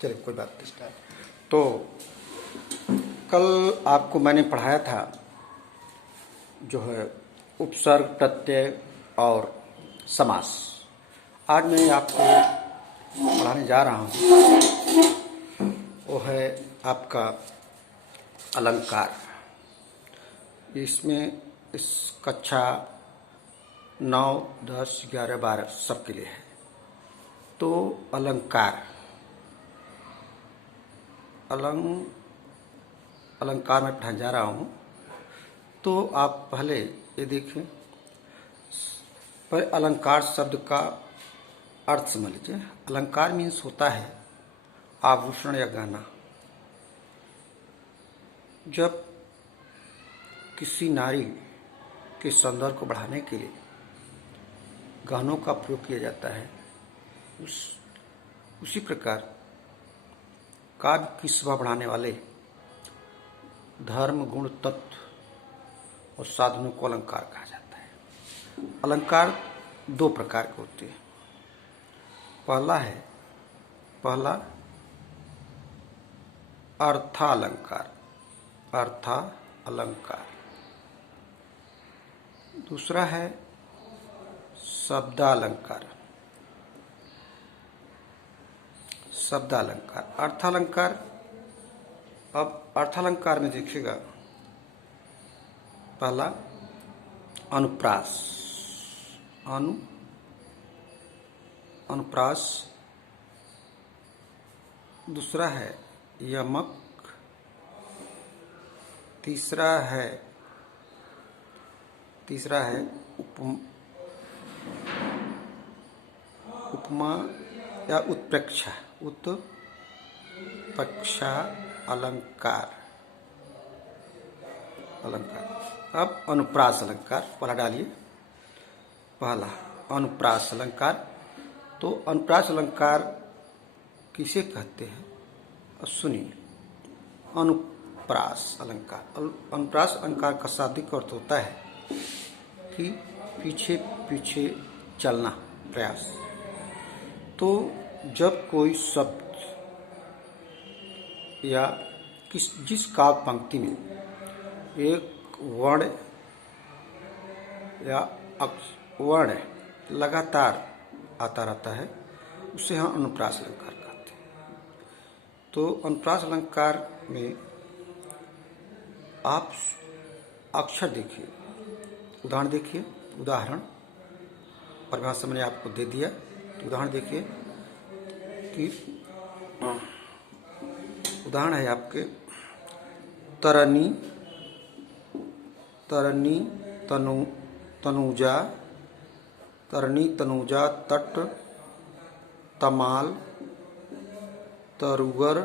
चलिए कोई बात नहीं। तो कल आपको मैंने पढ़ाया था जो है उपसर्ग, प्रत्यय और समास। आज मैं आपको पढ़ाने जा रहा हूँ वो है आपका अलंकार। इसमें इस कक्षा 9, 10, 11, 12 सबके लिए है। तो अलंकार अलंकार में पढ़ाने जा रहा हूँ। तो आप पहले ये देखें, पर अलंकार शब्द का अर्थ समझ लीजिए। अलंकार मीन्स होता है आभूषण या गहना। जब किसी नारी के सौंदर्य को बढ़ाने के लिए गहनों का प्रयोग किया जाता है, उसी प्रकार काव्य की शोभा बढ़ाने वाले धर्म, गुण, तत्व और साधनों को अलंकार कहा जाता है। अलंकार दो प्रकार के होते हैं। पहला अर्थालंकार, दूसरा है शब्दालंकार। अर्थालंकार, अब अर्थालंकार में देखिएगा, पहला अनुप्रास, दूसरा है यमक, तीसरा है उपमा या उत्प्रेक्षा अलंकार। अब अनुप्रास अलंकार पहला डालिए। पहला अनुप्रास अलंकार। तो अनुप्रास अलंकार किसे कहते हैं, सुनिए। अनुप्रास अलंकार का शाब्दिक अर्थ होता है कि पीछे पीछे चलना, प्रयास। तो जब कोई शब्द या जिस काव्य पंक्ति में एक वर्ण या वर्ण लगातार आता रहता है, उसे हम अनुप्रास अलंकार कहते हैं। तो अनुप्रास अलंकार में आप अक्षर देखिए, उदाहरण देखिए। उदाहरण परिभाषा मैंने आपको दे दिया। तो उदाहरण देखिए कि उदाहरण है आपके तरनी, तनुजा, तट, तमाल, तरुगर,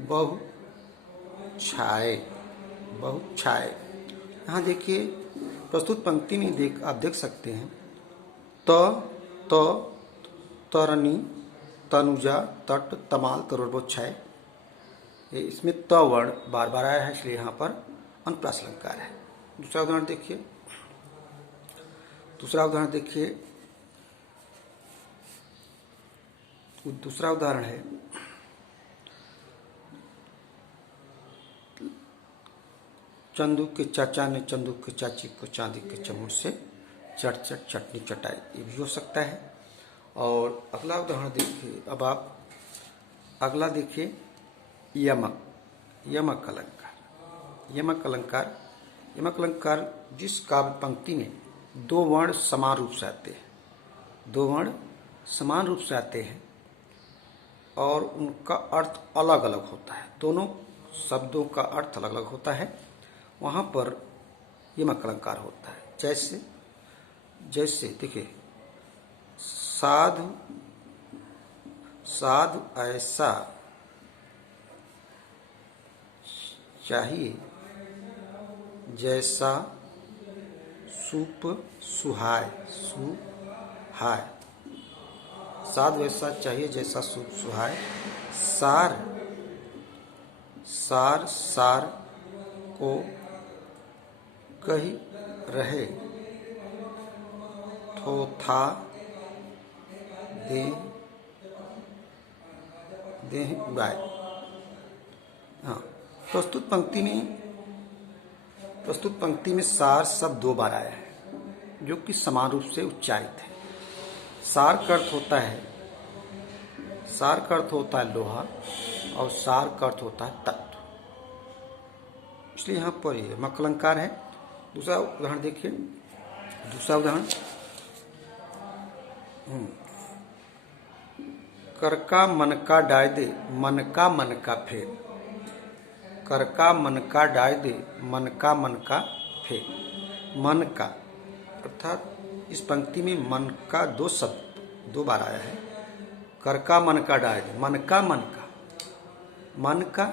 बहु छाए। यहाँ देखिए प्रस्तुत पंक्ति में आप देख सकते हैं तरनी, तनुजा, तट, तमाल, तरुगर, बहु छाए। इसमें त वर्ण बार बार आया है, इसलिए यहाँ पर अनुप्रास अलंकार है। दूसरा उदाहरण देखिए। दूसरा उदाहरण है चंदू के चाचा ने चंदू के चाची को चांदी के चम्मच से चटनी चटाई, ये भी हो सकता है। और अगला उदाहरण देखिए। अब आप अगला देखिए यमक अलंकार जिस काव्य पंक्ति में दो वर्ण समान रूप से आते हैं और उनका अर्थ अलग अलग होता है, दोनों शब्दों का अर्थ अलग अलग होता है, वहाँ पर यमक अलंकार होता है। जैसे देखिए, साधु ऐसा चाहिए जैसा सूप सुहाय। साधु ऐसा चाहिए जैसा सूप सुहाय। सार को कही रहे, थोथा देह उड़ाए। हाँ, प्रस्तुत पंक्ति में सार शब्द 2 बार आया है, जो कि समान रूप से उच्चारित है। सार का अर्थ होता है लोहा, और सार का अर्थ होता है तत्व। इसलिए यहाँ पर ये मक अलंकार है। दूसरा उदाहरण देखिए, कर का मन का डाय दे, मन का फेर। कर का मन का डाय दे, मन का फेर। मन का अर्थात इस पंक्ति में मन का 2 शब्द 2 बार आया है। कर का मन का डाय दे, मन का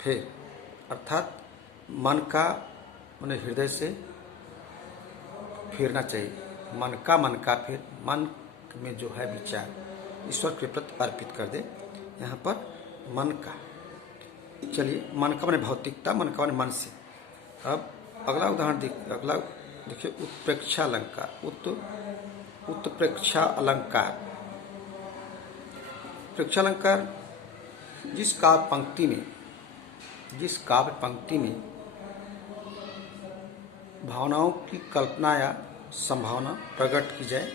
फेर, अर्थात मन का उन्हें हृदय से फेरना चाहिए। मन का फेर, मन में जो है विचार ईश्वर के प्रति अर्पित कर दे। यहाँ पर मन का, चलिए, मन का माने भौतिकता, मन का माने मन से। अब अगला उदाहरण देखिए, उत्प्रेक्षा अलंकार। उत्प्रेक्षा अलंकार जिस काव्य पंक्ति में भावनाओं की कल्पना या संभावना प्रकट की जाए,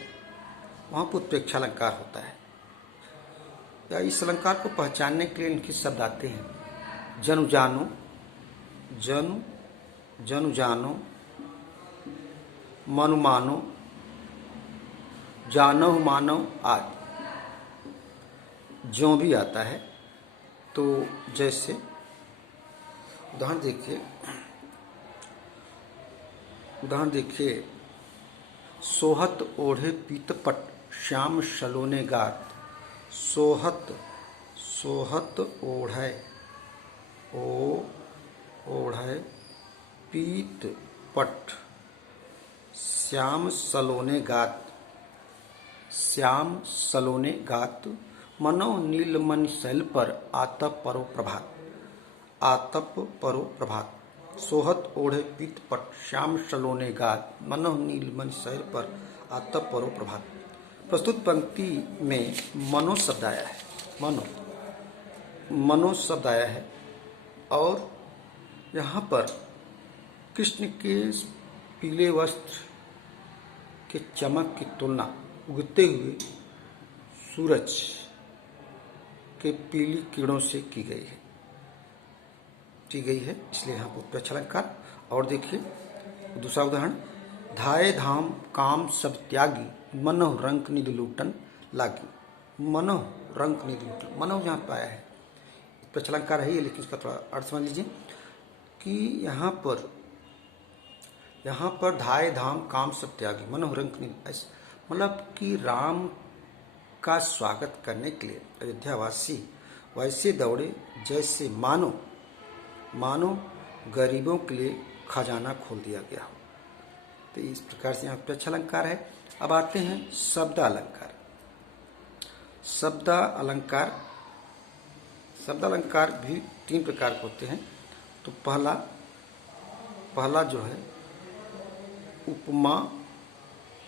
वहाँ पर उत्प्रेक्षा अलंकार होता है। या इस अलंकार को पहचानने के लिए इनके शब्द आते हैं। जनु जानो, मनु मानो, जानो मानो आदि। ज्यों भी आता है। तो जैसे उदाहरण देखिए, सोहत ओढ़े पीतपट, श्याम सलोने गात। सोहत ओढ़े पीत पट, श्याम सलोने गात। मनो नीलमणि शैल पर, आतप परो प्रभात। सोहत ओढ़े पीत पट, श्याम सलोने गात। मनो नीलमणि शैल पर, आतप परो प्रभात। प्रस्तुत पंक्ति में मनो शब्द आया है, और यहाँ पर कृष्ण के पीले वस्त्र के चमक की तुलना उगते हुए सूरज के पीली किरणों से की गई है। इसलिए यहाँ पर उत्प्रेक्षा अलंकार। और देखिए दूसरा उदाहरण, धाये धाम काम सब त्यागी, मनोह रंक निधि लूटन लागी। मनोह रंक निधि लूटन, मनोह यहाँ पर आया है, उत्प्रेक्षा अलंकार है ये, लेकिन इसका थोड़ा अर्थ समझ लीजिए कि यहाँ पर धाये धाम काम सब त्यागी, मनोह रंक निधि, मतलब कि राम का स्वागत करने के लिए अयोध्यावासी वैसे दौड़े जैसे मानो गरीबों के लिए खजाना खोल दिया गया हो। तो इस प्रकार से यहाँ उत्प्रेक्षा अलंकार है। अब आते हैं शब्द अलंकार भी 3 प्रकार के होते हैं। तो पहला जो है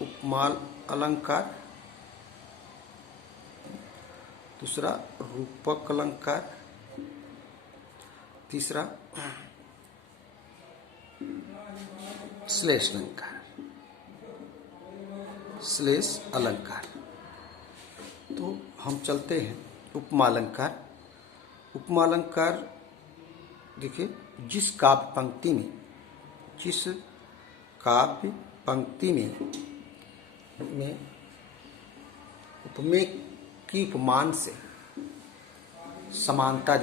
उपमा अलंकार, दूसरा रूपक अलंकार, तीसरा श्लेष अलंकार। तो हम चलते हैं उपमा अलंकार। देखिए, जिस काव्य पंक्ति में उपमेय की उपमान से समानता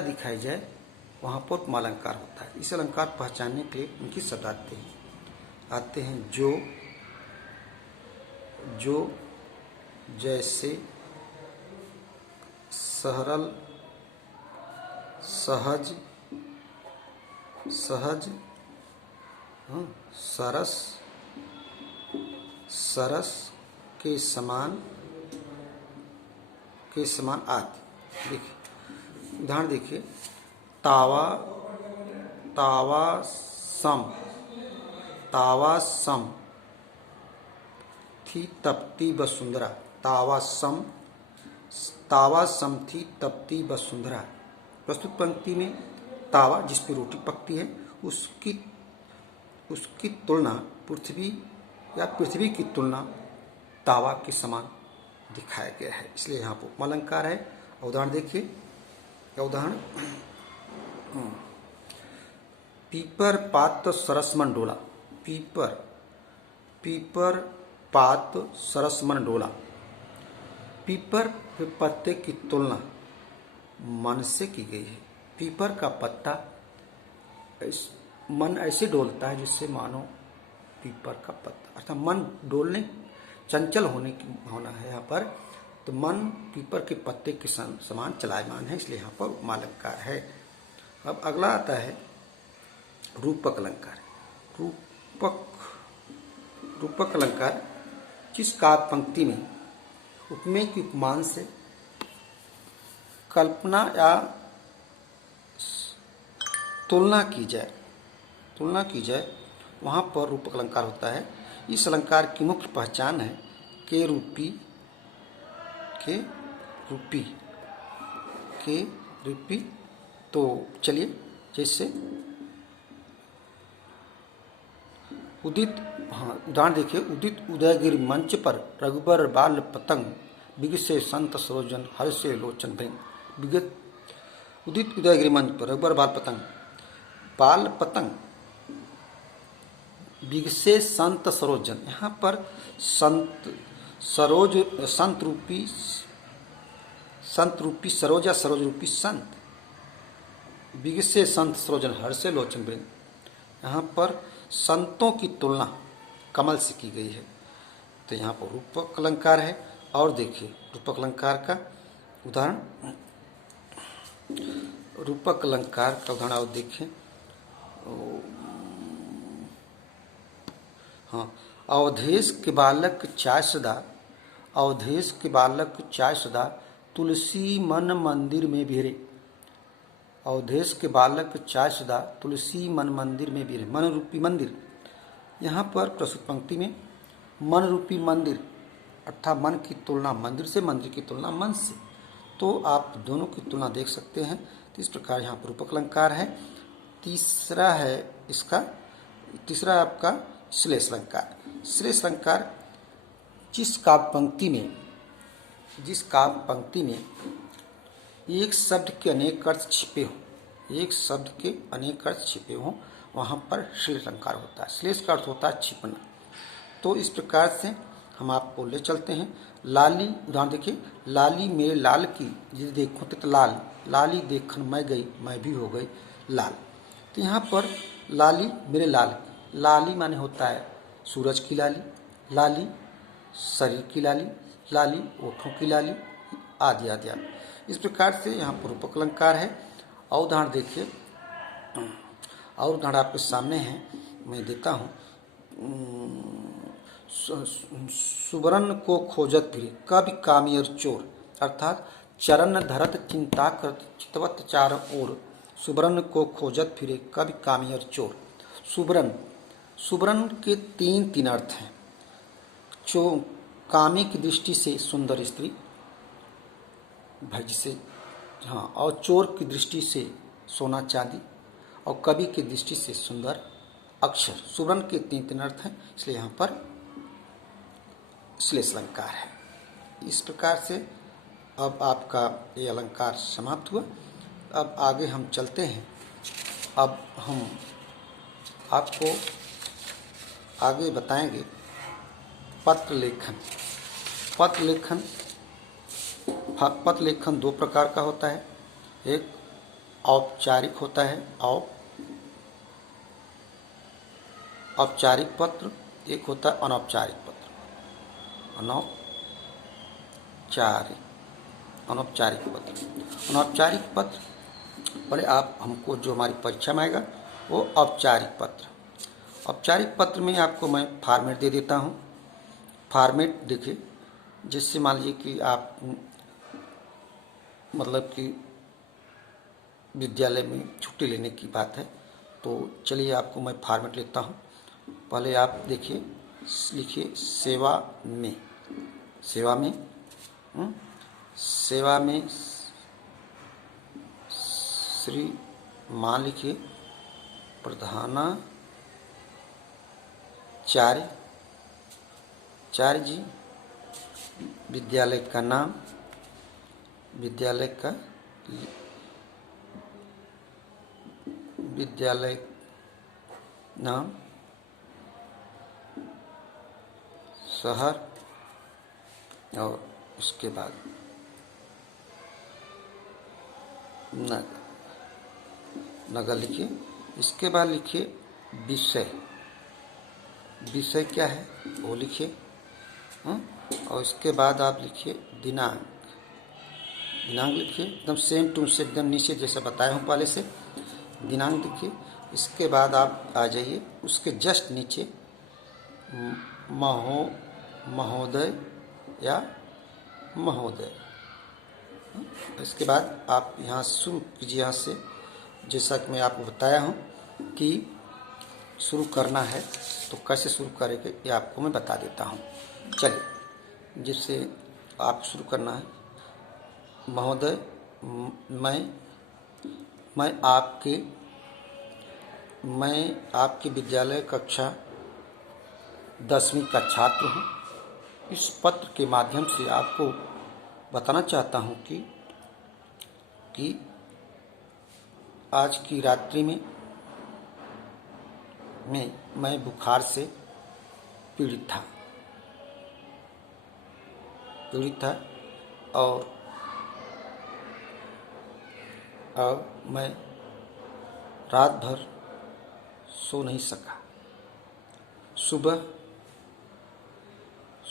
दिखाई जाए, वहाँ पर उपमा अलंकार होता है। इस अलंकार पहचानने के लिए उनकी शब्द आते हैं जो जैसे, सरल, सहज, सरस के समान आदि। देखिए उदाहरण देखिए, तावा सम, थी तपती वसुंधरा, तावा सम थी तपती वसुंधरा। प्रस्तुत पंक्ति में तावा जिस पे रोटी पकती है उसकी तुलना पृथ्वी या पृथ्वी की तुलना तावा के समान दिखाया गया है, इसलिए यहाँ पर उपमा अलंकार है। उदाहरण देखिए, उदाहरण पीपर पात सरस मन डोला। पीपर पात सरस मन डोला। पीपर के पत्ते की तुलना मन से की गई है। पीपर का पत्ता मन ऐसे डोलता है जिससे मानो पीपर का पत्ता, अर्थात मन डोलने चंचल होने की भावना है यहाँ पर, तो मन पीपर के पत्ते के समान चलायमान है, इसलिए यहाँ पर उपमा अलंकार है। अब अगला आता है रूपक अलंकार। रूपक अलंकार जिस काव्य पंक्ति में उपमेय की उपमान से कल्पना या तुलना की जाए वहाँ पर रूपक अलंकार होता है। इस अलंकार की मुख्य पहचान है के रूपी। तो चलिए, जैसे उदित, उदाहरण देखिए, उदित उदयगिरि मंच पर रघुबर बाल पतंग, बिगसे संत सरोजन हर्षे लोचन भृंग। उदित उदयगिरि मंच पर रघुबर बाल पतंग बिगसे संत सरोजन। यहाँ पर संत रूपी सरोज या सरोज रूपी संत, बिगसे संत सरोजन हर्षे लोचन भृंग। यहाँ पर संतों की तुलना कमल से की गई है, तो यहाँ पर रूपक अलंकार है। और देखिए रूपक अलंकार का उदाहरण, रूपक अलंकार का उदाहरण और देखें। हाँ, अवधेश के बालक चाय सदा तुलसी मन मंदिर में बिहरे। अवधेश के बालक चाय सदा तुलसी मन मंदिर में बिहरे। मन रूपी मंदिर, यहाँ पर प्रस्तुत पंक्ति में मन रूपी मंदिर अर्थात मन की तुलना मंदिर से, मंदिर की तुलना मन से, तो आप दोनों की तुलना देख सकते हैं। तो इस प्रकार यहाँ पर रूपक अलंकार है। तीसरा आपका श्लेष अलंकार। श्लेष अलंकार जिस काव्य पंक्ति में एक शब्द के अनेक अर्थ छिपे हों, वहाँ पर श्लेष अलंकार होता है। श्लेष का अर्थ होता है छिपना। तो इस प्रकार से हम आपको ले चलते हैं। लाली, उदाहरण देखिए, लाली मेरे लाल की यदि देखो तो लाल, लाली देखन मैं गई मैं भी हो गई लाल। तो यहाँ पर लाली मेरे लाल, लाली माने होता है सूरज की लाली, लाली शरीर की लाली, लाली ओठों की लाली आदि आदि आदि। इस प्रकार से यहाँ पर रूपक अलंकार है। और उदाहरण देखिए, और उदाहरण आपके सामने है, मैं देता हूँ। सुबरन को खोजत फिरे कभी कामियर चोर, अर्थात चरण धरत चिंता करत चितवत चारों ओर। सुबरन को खोजत फिरे कभी कामियर चोर। सुबरन के तीन अर्थ हैं। कामी की दृष्टि से सुंदर स्त्री, भाई से, हाँ, और चोर की दृष्टि से सोना चांदी, और कवि की दृष्टि से सुंदर अक्षर। सुबरन के तीन अर्थ हैं, इसलिए यहाँ पर श्लेष अलंकार है। इस प्रकार से अब आपका ये अलंकार समाप्त हुआ। अब आगे हम चलते हैं। अब हम आपको आगे बताएंगे पत्र लेखन दो प्रकार का होता है। एक औपचारिक होता है, औपचारिक पत्र, एक होता है अनौपचारिक पत्र। अनौपचारिक पत्र पहले आप हमको जो हमारी परीक्षा में आएगा वो औपचारिक पत्र। औपचारिक पत्र में आपको मैं फॉर्मेट दे देता हूँ। फॉर्मेट देखिए, जिससे मान लीजिए कि आप मतलब कि विद्यालय में छुट्टी लेने की बात है, तो चलिए आपको मैं फॉर्मेट लेता हूँ। पहले आप देखिए, लिखिए सेवा में, सेवा में, सेवा में श्री मान लिखिए प्रधानाचार्य जी, विद्यालय का नाम, विद्यालय नाम, शहर और उसके बाद नगर लिखिए। इसके बाद लिखिए विषय, विषय क्या है वो लिखिए। और इसके बाद आप लिखिए दिनांक, दिनांक लिखिए एकदम सेम टू से एकदम नीचे जैसा बताया हूँ पहले से, दिनांक लिखिए। इसके बाद आप आ जाइए उसके जस्ट नीचे महोदय या महोदय। इसके बाद आप यहाँ शुरू कीजिए, यहाँ से जैसा कि मैं आपको बताया हूँ कि शुरू करना है तो कैसे शुरू करेंगे ये आपको मैं बता देता हूँ। चलिए, जिससे आप शुरू करना है। महोदय, मैं आपके विद्यालय कक्षा 10वीं का छात्र हूँ। इस पत्र के माध्यम से आपको बताना चाहता हूँ कि आज की रात्रि में मैं बुखार से पीड़ित था और मैं रात भर सो नहीं सका।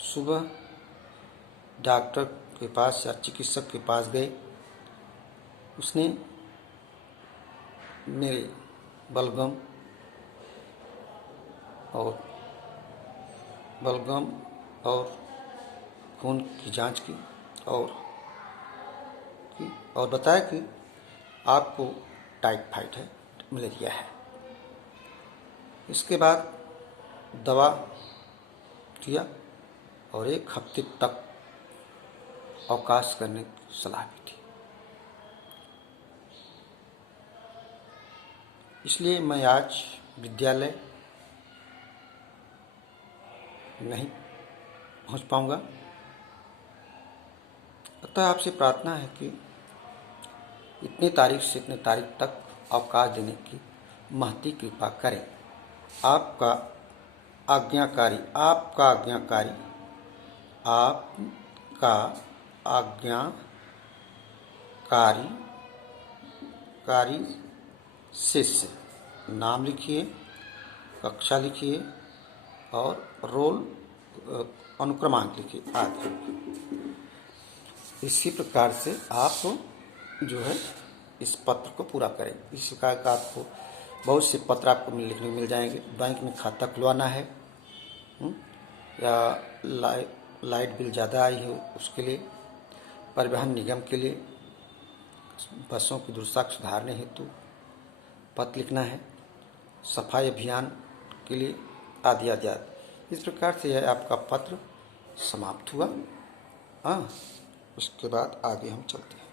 सुबह डॉक्टर के पास या चिकित्सक के पास गए। उसने मेरे बलगम और खून की जांच की और बताया कि आपको टाइफाइड है, मलेरिया है। इसके बाद दवा दिया और 1 हफ्ते तक अवकाश करने की सलाह भी थी। इसलिए मैं आज विद्यालय नहीं पहुंच पाऊंगा। अतः आपसे प्रार्थना है कि इतनी तारीख से इतने तारीख तक अवकाश देने की महती कृपा करें। आपका आज्ञाकारी शिष्य। नाम लिखिए, कक्षा लिखिए और रोल अनुक्रमांक लिखिए आदि। इसी प्रकार से आप जो है इस पत्र को पूरा करें। इस प्रकार का आपको बहुत से पत्र आपको लिखने मिल जाएंगे। बैंक में खाता खुलवाना है, या लाइट बिल ज़्यादा आई है उसके लिए, परिवहन निगम के लिए बसों की दुर्दशा सुधारने हेतु पत्र लिखना है, सफाई अभियान के लिए आदि आदि आदि। इस प्रकार से यह आपका पत्र समाप्त हुआ। उसके बाद आगे हम चलते हैं।